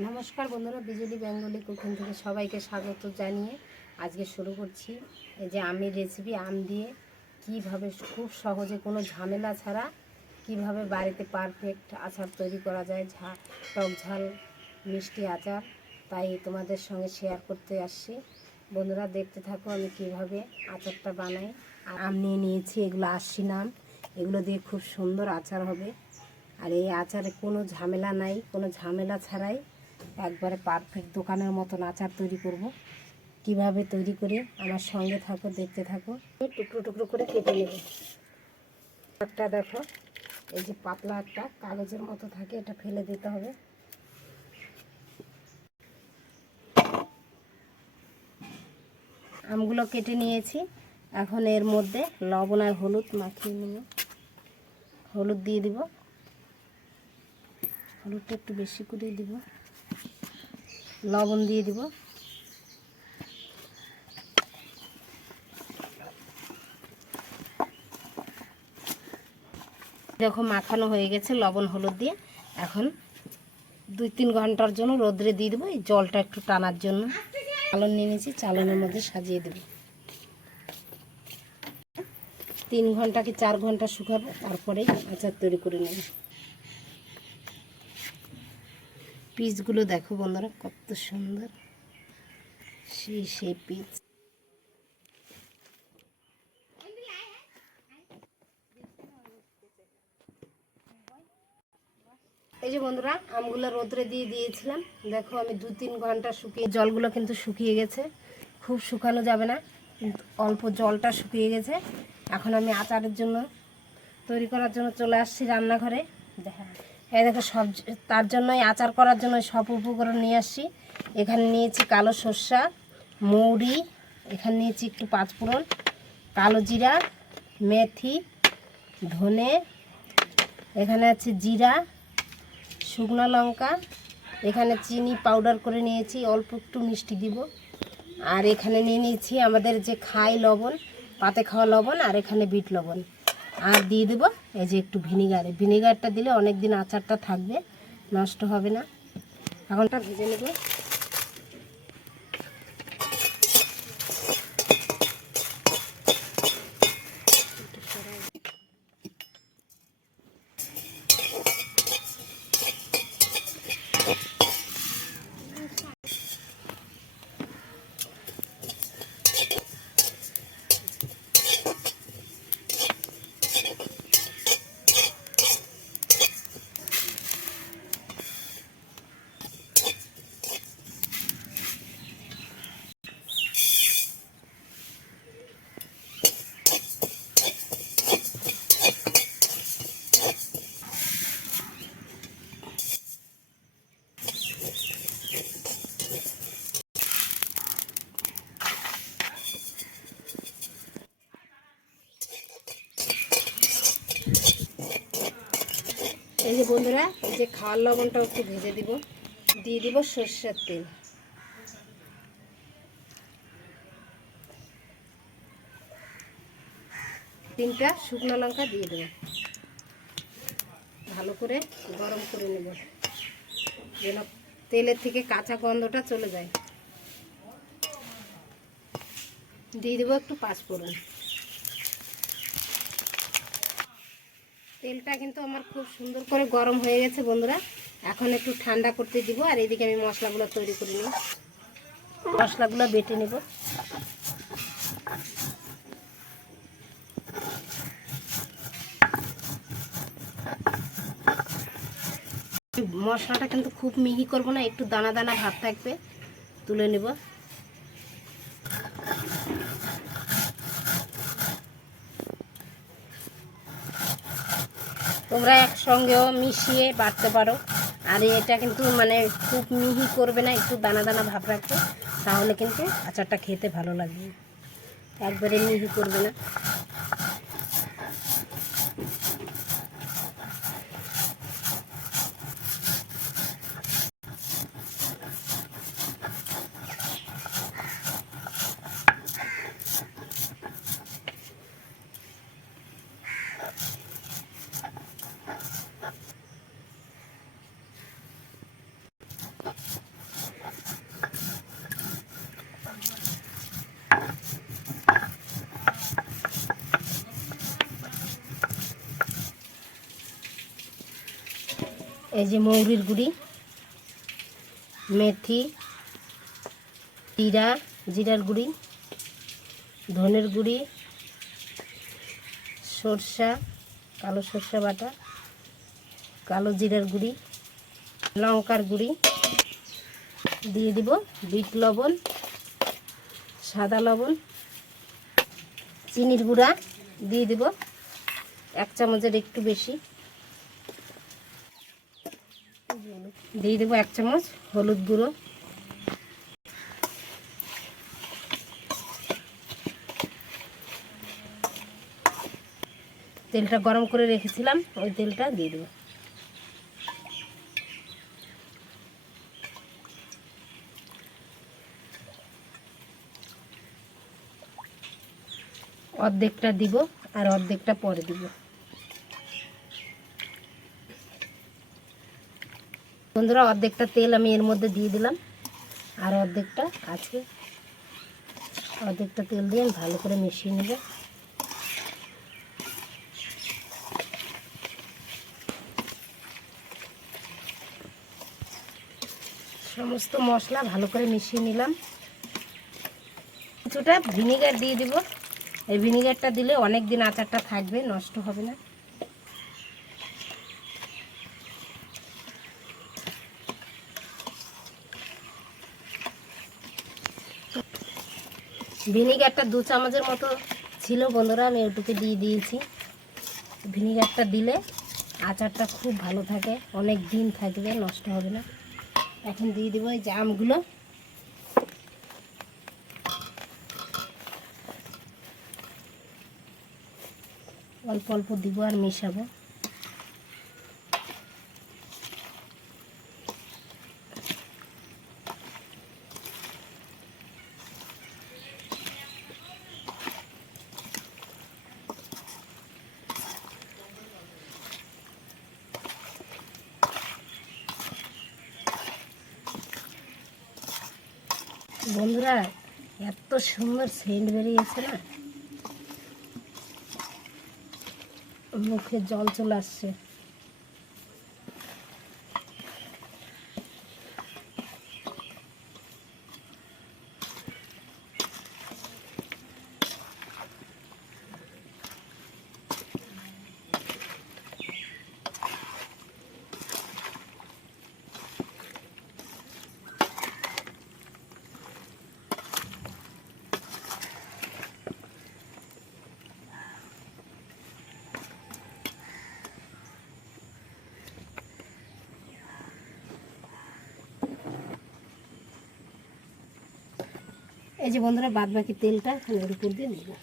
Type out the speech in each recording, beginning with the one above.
নমস্কার বন্ধুরা বিজলি Bengali cooking থেকে সবাইকে স্বাগত জানিয়ে আজকে শুরু করছি। এই যে আমের রেসিপি আম দিয়ে কীভাবে খুব সহজে কোনো ঝামেলা ছাড়া কীভাবে বাড়িতে পারফেক্ট আচার তৈরি করা যায়, ঝা টক ঝাল, মিষ্টি আচার, তাই তোমাদের সঙ্গে শেয়ার করতে আসছি। বন্ধুরা, দেখতে থাকো আমি কীভাবে আচারটা বানাই। আর আম নিয়ে নিয়েছি, এগুলো আশি নাম। এগুলো দিয়ে খুব সুন্দর আচার হবে। আর এই আচারে কোনো ঝামেলা নাই, কোনো ঝামেলা ছাড়াই একবারে পারফেক্ট দোকানের মতন আচার তৈরি করব। কীভাবে তৈরি করে? আমার সঙ্গে থাকো, দেখতে থাকো। টুকরো টুকরো করে কেটে নেব। একটা দেখো, এই যে পাতলা একটা কাগজের মতো থাকে, এটা ফেলে দিতে হবে। আমগুলো কেটে নিয়েছি। এখন এর মধ্যে লবণ আর হলুদ মাখিয়ে নিয়ে হলুদ দিয়ে দিব। হলুদটা একটু বেশি করে দিব। লবণ দিয়ে দিব। দেখো মাখানো হয়ে গেছে লবণ, হলুদ দিয়ে। এখন দুই তিন ঘণ্টার জন্য রোদ্রে দিয়ে দেবো, এই জলটা একটু টানার জন্য। চালন নিয়ে নিয়েছি, চালনের মধ্যে সাজিয়ে দেব। তিন ঘণ্টা কি চার ঘণ্টা শুকাবো? তারপরে আচার তৈরি করে নেব। পিসগুলো দেখো বন্ধুরা, কত সুন্দর। সেই সেই পিস। এই যে বন্ধুরা, আমগুলো রোদ্রে দিয়ে দিয়েছিলাম। দেখো আমি দু তিন ঘণ্টা শুকিয়ে, জলগুলো কিন্তু শুকিয়ে গেছে। খুব শুকানো যাবে না, কিন্তু অল্প জলটা শুকিয়ে গেছে। এখন আমি আচারের জন্য তৈরি করার জন্য চলে আসছি রান্নাঘরে। দেখা। এই দেখো সব তার জন্যই আচার করার জন্য সব উপকরণ নিয়ে আসছি। এখানে নিয়েছি কালো সর্ষা, মৌরি, এখানে নিয়েছি একটু পাঁচফোড়ন কালো জিরা, মেথি, ধনে, এখানে আছে জিরা, শুকনো লঙ্কা, এখানে চিনি পাউডার করে নিয়েছি, অল্প একটু মিষ্টি দিব। আর এখানে নিয়ে নিয়েছি আমাদের যে খাই লবণ, পাতে খাওয়া লবণ আর এখানে বিট লবণ। আর দিয়ে দেবো এই যে একটু ভিনিগার। ভিনিগারটা দিলে অনেক দিন আচারটা থাকবে, নষ্ট হবে না। এখনটা ভেজে নেব। এই যে বন্ধুরা, এই যে খাওয়ার লবণটাও একটু ভেজে দিব। দিয়ে দিব সর্ষের তেল। তিনটা শুকনো লঙ্কা দিয়ে দেবো। ভালো করে গরম করে নেব। যেন তেলের থেকে কাঁচা গন্ধটা চলে যায়। দিয়ে দেবো একটু পাঁচ পাঁচফোড়ন। তেলটা কিন্তু আমার খুব সুন্দর করে গরম হয়ে গেছে, বন্ধুরা। এখন একটু ঠান্ডা করতে দিব, আর এদিকে আমি মশলাগুলো তৈরি করে নিই মশলাগুলো বেটে নেব। মশলাটা কিন্তু খুব মিহি করব না, একটু দানা দানা ভাব থাকবে, তুলে নেব। তোমরা একসঙ্গেও মিশিয়ে বাটতে পারো। আর এটা কিন্তু মানে খুব মিহি করবে না, একটু দানা দানা ভাব রাখবে, তাহলে কিন্তু আচারটা খেতে ভালো লাগবে। একবারে মিহি করবে না। এই যে মৌরির গুঁড়ি, মেথি, জিরা, জিরার গুঁড়ি, ধনের গুঁড়ি, সরষা, কালো সরষা বাটা, কালো জিরার গুঁড়ি, লঙ্কার গুঁড়ি। দিয়ে দিব বিট লবণ, সাদা লবণ, চিনির গুঁড়া। দিয়ে দিব এক চামচের একটু বেশি। দিয়ে দেবো এক চামচ হলুদ গুঁড়ো। তেলটা গরম করে রেখেছিলাম, ওই তেলটা দিয়ে দেবো। অর্ধেকটা দিব আর অর্ধেকটা পরে দিব। বন্ধুরা, অর্ধেকটা তেল আমি এর মধ্যে দিয়ে দিলাম। আর অর্ধেকটা আছে অর্ধেকটা তেল দিয়ে ভালো করে মিশিয়ে নেব। সমস্ত মশলা ভালো করে মিশিয়ে নিলাম। কিছুটা ভিনিগার দিয়ে দিব। এই ভিনিগারটা দিলে অনেক দিন আচারটা থাকবে, নষ্ট হবে না। ভিনিগারটা দু চামচের মতো ছিল বন্ধুরা, আমি ওটুকে দিয়ে দিয়েছি। ভিনিগারটা দিলে আচারটা খুব ভালো থাকে, অনেক দিন থাকবে, নষ্ট হবে না। এখন দিয়ে দেবো এই জামগুলো অল্প অল্প দিব আর মেশাবো। বন্ধুরা এত সুন্দর সেন্ট বেরিয়েছে না? মুখে জল চলে আসছে। এই যে বন্ধুরা বাদ বাকি তেলটা এখানে উপর দিয়ে দেবো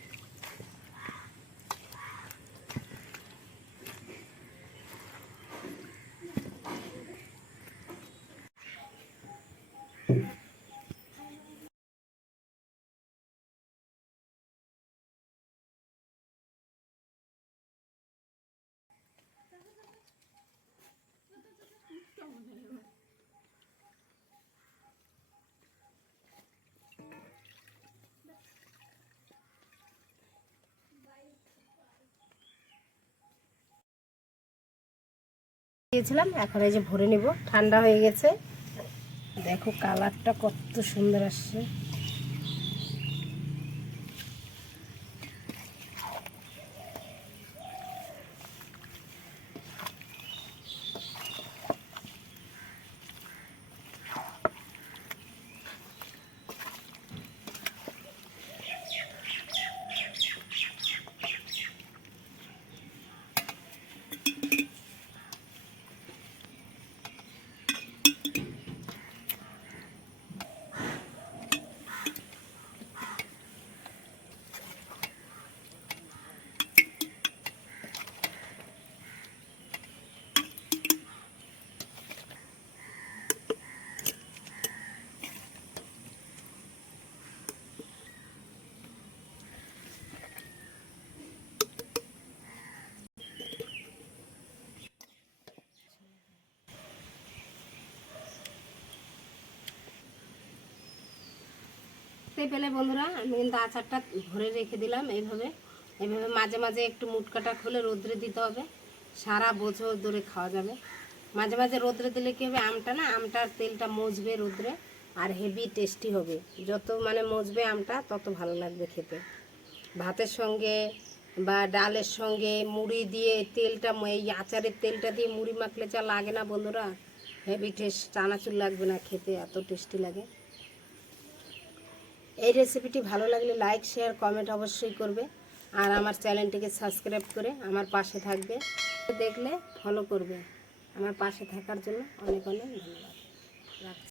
দিয়েছিলাম এখন এই যে ভরে নেব। ঠান্ডা হয়ে গেছে। দেখো কালারটা কত সুন্দর আসছে। দেখতে পেলে বন্ধুরা, আমি কিন্তু আচারটা ভরে রেখে দিলাম এইভাবে। এইভাবে মাঝে মাঝে একটু মুটকাটা খুলে রোদ্রে দিতে হবে। সারা বছর ধরে খাওয়া যাবে। মাঝে মাঝে রোদ্রে দিলে কী হবে? আমটা না, আমটার তেলটা মজবে রোদ্রে আর হেভি টেস্টি হবে। যত মানে মজবে আমটা, তত ভালো লাগবে খেতে। ভাতের সঙ্গে বা ডালের সঙ্গে মুড়ি দিয়ে তেলটা, এই আচারের তেলটা দিয়ে মুড়ি মাখলে যা লাগে না বন্ধুরা, হেভি টেস্ট, চানাচুর লাগবে না খেতে, এত টেস্টি লাগে। এই রেসিপিটি ভালো লাগলে লাইক শেয়ার কমেন্ট অবশ্যই করবে। আর আমার চ্যানেলটিকে সাবস্ক্রাইব করে আমার পাশে থাকবে। দেখলে ফলো করবে। আমার পাশে থাকার জন্য অনেক অনেক ধন্যবাদ। রাখছি।